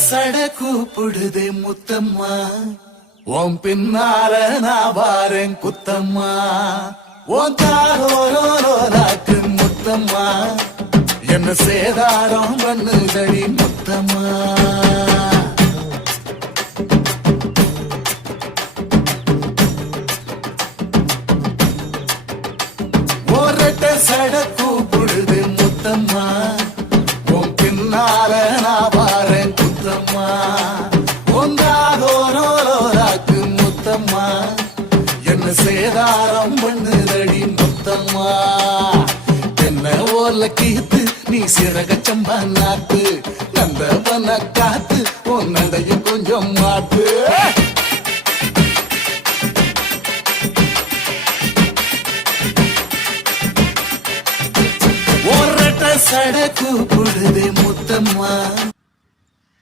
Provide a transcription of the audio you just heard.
சட கூப்பிடுதே முத்தம்மா, உன் பின்னால நான் வாரேன் குத்தம்மா. உன் தாரோராக்கு முத்தம்மா, என்ன சேதாரம் பண்ணுதடி முத்தம்மா. ஒரட்ட சட கூப்பிடுது முத்தம்மா, உன் பின்னால நான் வாரேன் குத்தம்மா. ஒன்றாதோராக்கு முத்தம்மா, என்ன சேதாரம் பண்ணுதடி முத்தம்மா. என்ன ஓல கீத்து நீ சிறக சம்பா நாட்டு, நந்தவன காத்து உன் நடையும் கொஞ்சம் மாட்டு. ஒரட்ட சட கூப்பிடுதே முத்தம்மா,